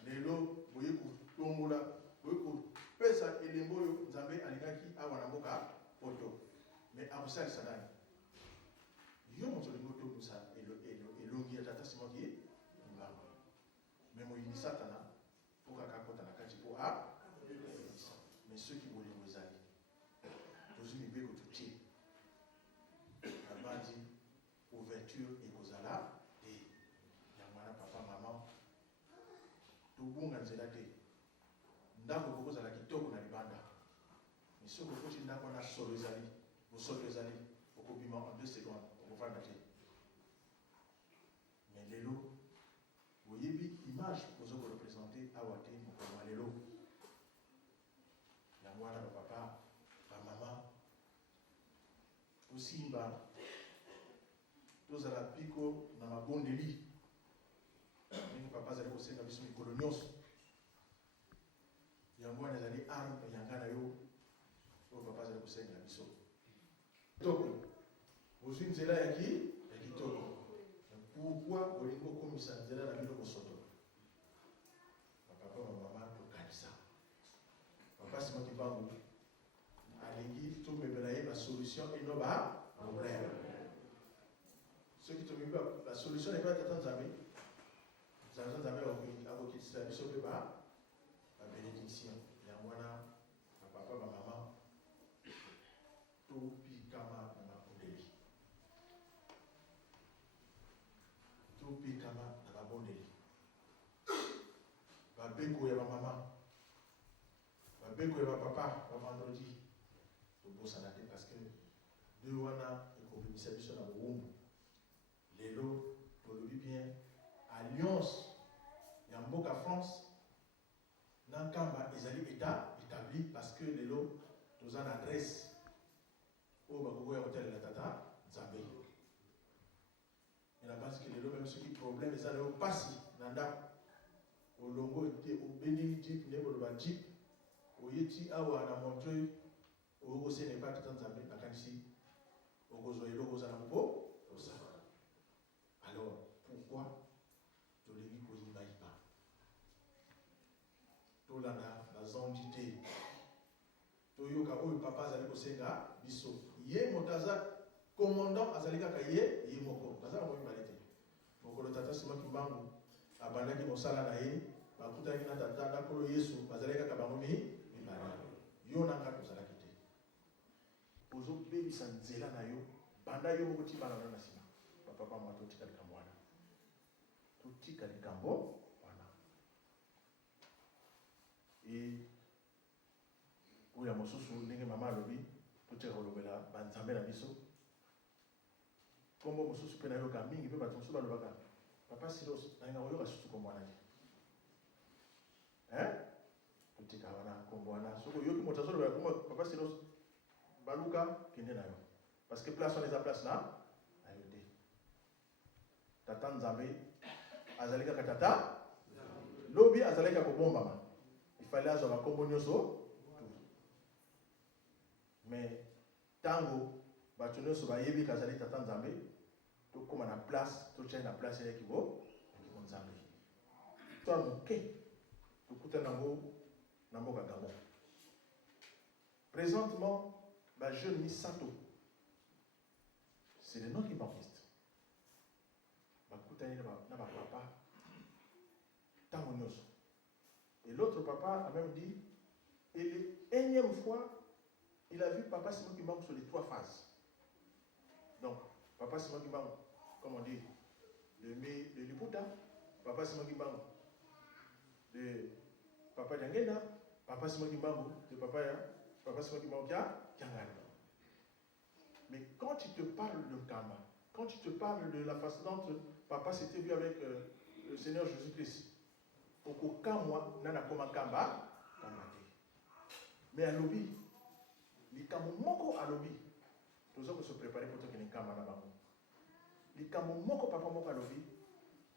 lelo boye kotombola boye kopesa elembo oyo nzambe alingaki awa na mboka poto mais akosalisa nani yo moto olingi otobusa elongi ya tata simoki mbango mais moyini satana mpo kaka akota na kati mpo aebisa mais soki bolingo ezali tozwi mibeko totie abandi ouverture ekozala te yango wana papa mama tobunga nzela te ndako bokozala kitoko na libanda mais soki okoti ndako wana solo ezali bosolo ezali okobima en 2 secondes okovanda te mais lelo boyebi image ozo korepresente awa te mokolo ya lelo yango wana bapapa bamama tosimba tozala piko na mabondeli ndenge papa azali kosenga biso mikolo nyonso yango wana ezali arme yanga na yo oyo papa azali kosengela biso kitoko ozwi nzela ya kitoko pourquoi olingi okomisa nzela na bino bosoto bapapa bamama tokanisa papa simaki mbangu alingi tomemela ye basolution eno baproblème soki tomebi basolution epai tata nzambe nzambe akokitisa biso mpe babénédiction yango wana bapapa bamama topekama na babondeli babeko ya bamama babeko ya bapapa bavendredi tobosana te parce que deux wana ekobimisa biso na bowumbu lelo tolobi bien alliance ya mboka France na nkamba ezali établi parce que lelo toza na adresse oyo bakokoya kotalela tata nzambe ena pense que lelo même soki problème eza lelo pasi na ndako olongo te obendeli jip ndenge oloba jip oyeti awa na montreuil okosene pa tata nzambe nakanisi okozwa eloko oza na mopo osala. Alors pourquoi tolingi koyibayiba tolanda bazondi te toyoka oyo papa azali kosenga biso ye moto aza commandant azali kaka ye moko aza na moyibale te mokolo tata simaki mbangu abandaki mosala na ye bakutaki na tata na nkolo yesu bazali kaka bango mibale yo na nga tozalaki te ozobebisa nzela na yo banda yo moko tibana na nsima bapapa mwa totika likambo wana totika likambo wana e oyo ya mosusu ndenge mama alobi totika kolobela banzambe na biso kombo mosusu mpe nayoka mingi mpe bato mosusu balobaka papa silos nalinga koyoka susu kombo wana te totika wana kombo wana soki oyoki moto azolobela kombo papa silos baluka kende na yo parce que place wana eza place na yo te tata nzambe azali kaka tata lobi azali kaka kobombama ifale azwa bakombo nyonso mais tango bato nyonso bayebi kazali tata nzambe tokóma na place totyai na place eyaki nzambe toa moke tokutana nango na mboka Gabon présentement bajeune misato c'est le nom qui baptiste bakutani na bapapa ntango nyonso et l'autre papa a même dit et l'énième fois il a vu papa Simon Kimbangu sur les 3 phases. Donc, papa Simon Kimbangu, comme on dit, de Liputa, papa Simon Kimbangu, de papa Djangenda, papa Simon Kimbangu, de papa Simon Kimbangu Kiangani. Mais quand tu te parles de Kamba, quand tu te parles de la façon dont papa s'était vu avec le Seigneur Jésus-Christ, au Kokamwa, Nana Koma Kamba, mais à l'obi, likambo moko alobi toza ko se préparer pour tokende nkamba na bango likambo moko papa moko alobi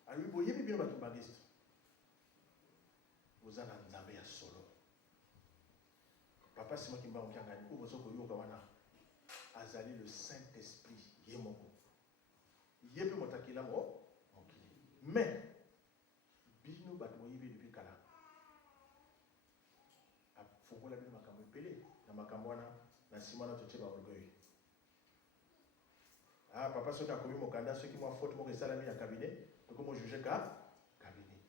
alobi boyebi bino bato bangiste oza na nzambe ya solo papa Simon Kimbangu Kiangani oyo boza koyoka wana azali le Saint-Esprit ye moko ye mpe motakila mokili mais bino bato boyebi depuis kala afongola bino makambo ebele na makambo wana na nsima wana totie baorgueil papa soki akomi mokanda soki mwa faute moko esalami na cabinet tokomojuge cabinet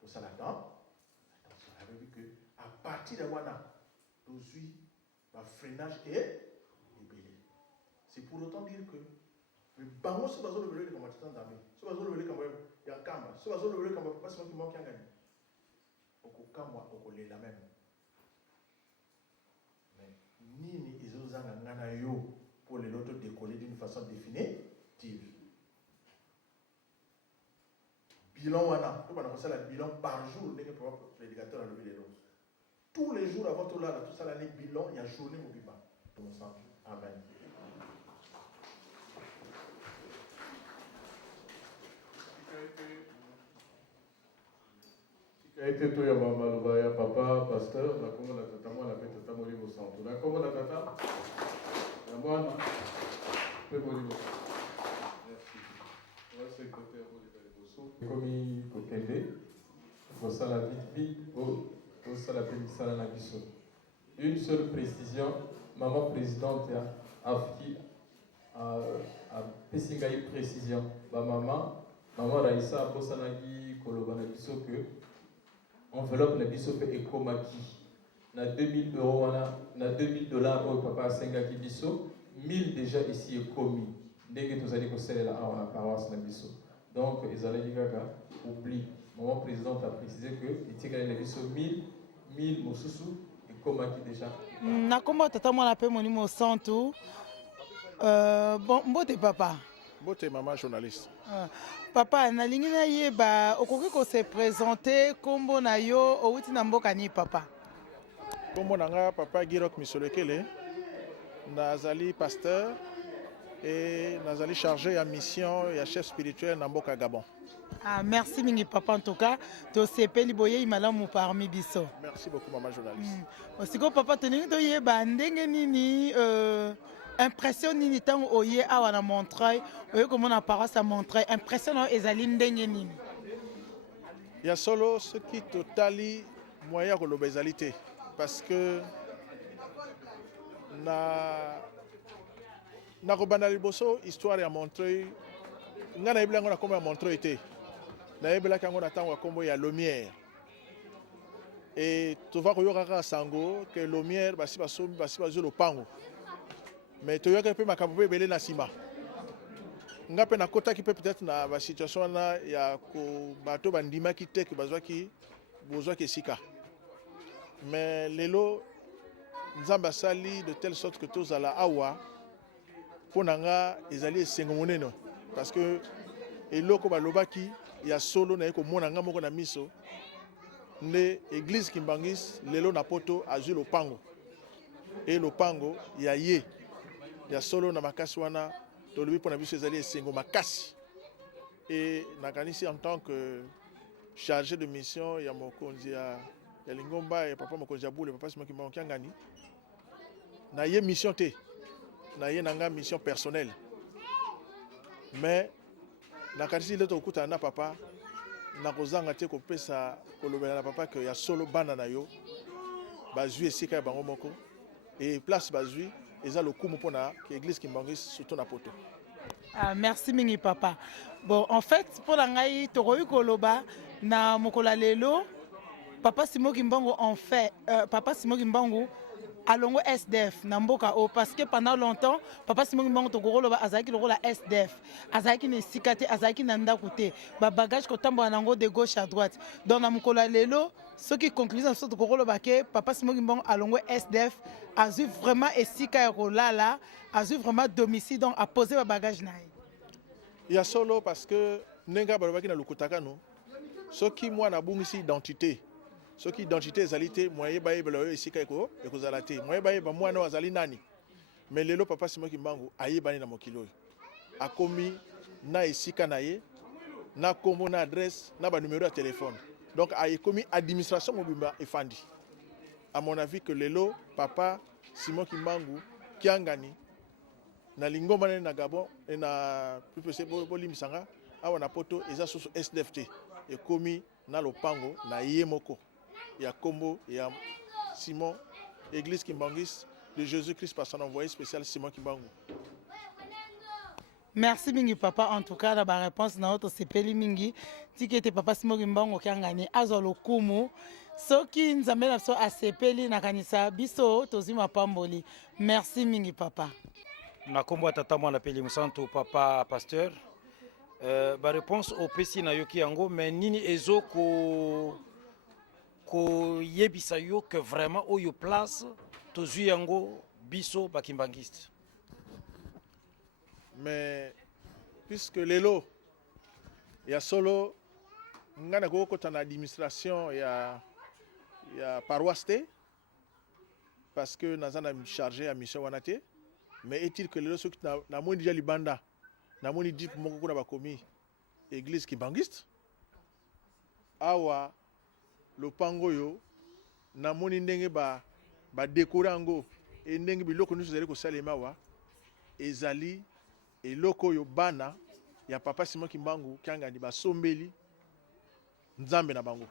tosala attention alobi que à partir de wana tozwi bafreinage ebele c'est pour autant dire que bango so bazolobela likambo ya tata nzambe so bazolobela likambo ya nkamba so bazolobela likambo ya papa Simon Kimbangu Kiangani okokamwa okolela meme nini ezozanga nga na yo pour lelo to décoller d'une façon définitive bilan wana to bana kosala bilan par jour ndenge papa prédicateur alobi lelo tous les jours avant tolala tosala ne bilan ya journée mobimba tomosange amen ete to ya maloba ya papa pasteur na kombo na tata mwana mpe tata molimo santo na kombo na tata ya mwana mpe molimo santo. Merci secrétaire koleka liboso ekomi kokende kosala vite kosala mpe misala na biso. Une seule précision, maman présidente afiki apesi ngai précision bamama maman Raissa abosanaki koloba na biso que enveloppe na biso mpe ekomaki na 2000 € wana na 2000 $ oyo papa asengaki biso 1000 déjà ici ekomi ndenge tozali kosalela awa na paroisse na biso Donc, Ezaleli Gaga oublie. Maman présidente a précisé que les Tigres les sont 1000 Mosusu et Komaki déjà. Nakomba tata mwana pe monimo santu. Bon, mbote papa. Mbote maman journaliste. Papa, nalingi na yeba okoki ko se présenter kombo na yo outi na mboka ni papa. Kombo nanga papa Girok Misolekele. Nazali pasteur et nazali chargé à mission et chef spirituel na mboka Gabon. Merci mingi papa en tout cas. To sepeli boye imalamu parmi biso. Merci beaucoup maman journaliste. Osiko papa toningi to yeba ndenge nini impression nini tango oye awa na Montreuil oye komona paroisse à Montreuil impression na ezali ndenge nini. Ya solo ce qui totali moyen koloba ezali te parce que na kobanda liboso histoire ya Montreuil nga nayebeli yango na kombo ya Montreuil te nayebelaki yango na ntango ya kombo ya Lumière e tova koyoka kaka sango ke Lumière basi basombi basi bazwi lopango mais toyoka mpe makambo mpe ebele na nsima nga mpe nakotaki mpe peut-être na basituation wana ya bato bandimaki te ke bozwaki esika mais lelo nzambe asali de telle sorte que tozala awa mpo na nga ezali esengo monene parce que eloko balobaki ya solo naye komona nga moko na miso nde église Kimbangis lelo na poto azwi lopango e lopango ya ye ya solo na makasi wana tolobi mpo na biso ezali esengo makasi e nakanisi en tant que chargé de mission ya mokonzi ya Lingomba ya papa mokonzi ya Bule papa Simon Kimbangu Kiangani na ye mission te na ye nanga mission personnelle mais nakanisi leto okutana na papa nakozanga te kopesa kolobela na papa ke ya solo bana na yo bazwi esika ya bango moko et place bazwi eza lokumu mpona ke église Kimbangis surtout na poto. Merci mingi papa. Bon en fait pour la ngai tokoyi koloba na mokola lelo papa Simon Kimbangu en fait papa Simon Kimbangu alongo SDF na mboka o parce que pendant longtemps papa Simon Kimbangu tokoloba azaki lokola SDF azaki ne sikate azaki na ndako te ba bagage ko tambola nango de gauche à droite donc na mokola lelo ce qui conclut dans ce tokoloba ke papa Simon Kimbangu alongo SDF azui vraiment esika ya kolala azui vraiment domicile donc a poser ba bagage na ye ya solo parce que nenga balobaki na lukutaka no soki mwana abungisi identité soki identité ezali te moye bayebela oyo esika ekozala te moye bayeba mwana oyo azali nani mais lelo papa Simon Kimbangu ayebani na mokili oyo akomi na esika na ye na kombo na adresse na banumero ya telefone donc ayekomi administration mobimba efandi à mon avis que lelo papa Simon Kimbangu Kiangani na Lingomba na Gabon et na plus bolimisanga awa na poto eza soso SDFT ekomi na lopango na ye moko ya kombo ya Simon église Kimbangis de Jésus-Christ par son envoyé spécial Simon Kimbangu. Merci mingi papa en tout cas la réponse na auto sepeli mingi tikete papa Simon Kimbangu Kiangani azo lokumu soki nzambe na so asepeli na kanisa biso tozima pamboli. Merci mingi papa. Na kombo tata mwana peli musanto papa pasteur ba réponse au pesi na yoki yango mais nini ezo ko yebisa yo que vraiment oyo place tozui yango biso bakimbangiste mais puisque lelo ya solo ngana kokota na administration ya paroisse te parce que nazana chargé à mission wana te mais est-il que lelo soki na moni déjà libanda na moni dip moko kuna bakomi église Kimbangiste awa lopango yo na moni ndenge ba décorer yango et ndenge biloko nyonso ezali kosalema wa ezali eloko yo bana ya papa Simon Kimbangu Kiangani basombeli nzambe na bango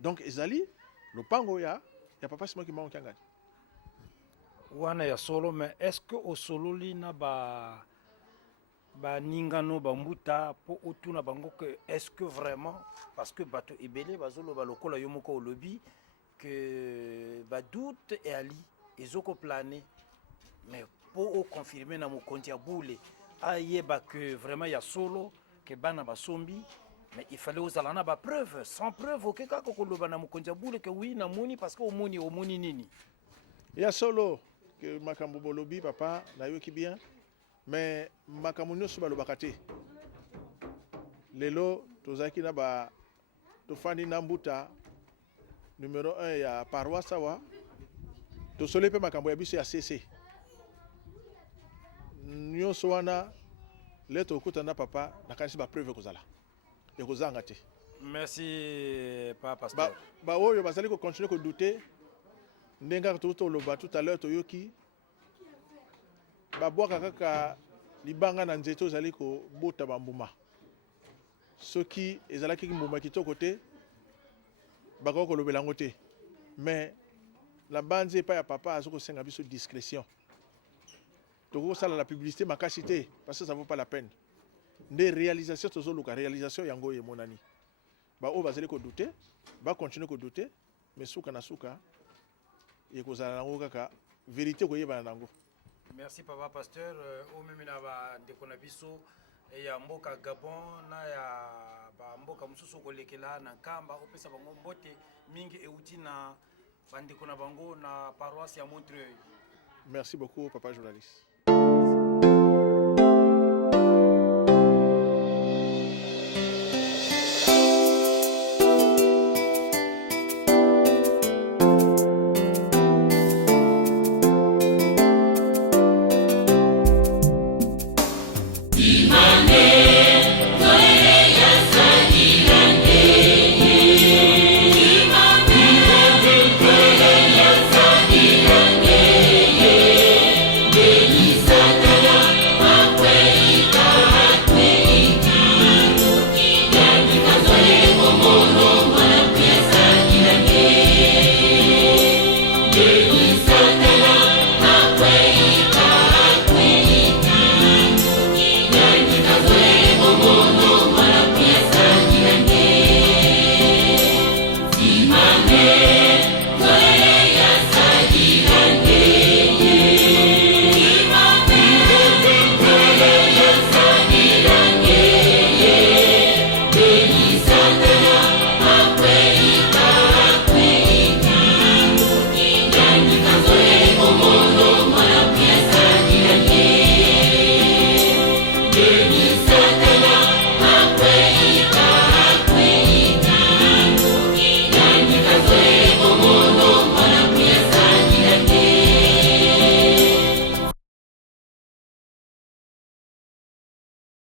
donc ezali lopango ya papa Simon Kimbangu Kiangani wana ya solo mais est-ce que au sololi na ba ningano bambuta po otuna bango que est-ce que vraiment parce que bato ebele bazolo balokola yo moko olobi que ba doute et ali ezoko planer mais po o confirmer na mokonzi ya Bule ayeba que vraiment ya solo ke bana basombi, mais il fallait ozala na ba preuve. Sans preuve oke kaka koloba na mokonzi ya bule ke oui namoni parce que omoni nini. Ya solo que makambo bolobi papa nayoki bien, mais makambo nyonso balobaka te. Lelo tozalaki na ba tofandi na mbuta numéro 1 ya paroisse awa tosole mpe makambo ya biso ya CC nyonso wana le tokuta na papa nakanisi bapreuve kozala ekozanga te. Merci papa pasteur. Baoyo bazali kocontinue kodute ndenge toloba tout à l'heure toyoki babwaka kaka libanga na nzete ozali kobota bambuma soki ezalaki mbuma kitoko te bakoki kolobela yango te, mais la banze epai ya papa azo kosenga biso discrétion. Tokoki kosala la publicité makasi te parce que ça vaut pas la peine. Nde réalisation tozoluka réalisation yango emonani baoyo bazali kodute bakontinue kodute, mais suka na suka ekozala nango kaka vérité koyebana nango. Merci papa pasteur. Omemi na bandeko na biso ya mboka Gabon na ya mboka mosusu kolekela na nkamba opesa bango mbote mingi euti na bandeko na bango na paroisse ya Montreuil. Merci beaucoup papa journaliste.